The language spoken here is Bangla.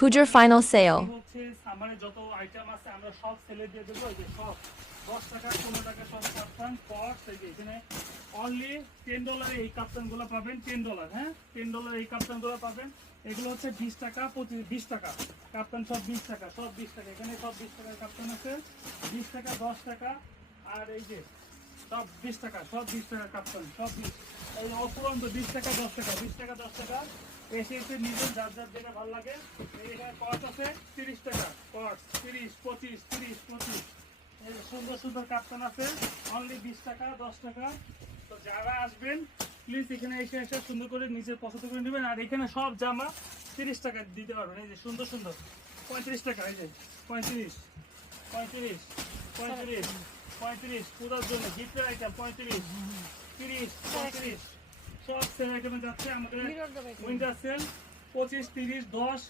Pujar final sale. হচ্ছে সামারে যত আইটেম আছে আমরা সব সেলে দিয়ে দেবো। এই যে সব 10 টাকা 15 টাকা সব কাপ্তান পটস। এই যে এখানে অনলি $10 এই কাপ্তানগুলো পাবেন। $10, হ্যাঁ, $10 এই কাপ্তানগুলো পাবেন। এগুলো হচ্ছে 20 টাকা 20 টাকা কাপ্তান, সব 20 টাকা, সব 20 টাকা। এখানে সব 20 টাকার কাপ্তান আছে, 20 টাকা 10 টাকা। আর এই যে সব 20 টাকা, সব 20 টাকা কাপ্তান, সব 20। এই অপুরন্ত 20 টাকা 10 টাকা, 20 টাকা 10 টাকা। এসে এসে নিজের যার যার যেটা ভালো লাগে। এখানে কট আছে 30 টাকা, কট 30 25 30 25। এই যে সুন্দর সুন্দর কাপ্তান আছে অনলি 20 টাকা 10 টাকা। তো যারা আসবেন প্লিজ এখানে এসে এসে সুন্দর করে নিজের পছন্দ করে নেবেন। আর এখানে সব জামা 30 টাকা দিতে পারবেন। এই যে সুন্দর সুন্দর 35 টাকা, এই যে 35 35 35 35 পুরোর জন্য গিফটের আইটেম 35 30 35 সব সেল আইটেমে যাচ্ছে আমাদের উইন্টার সেল 25 30 10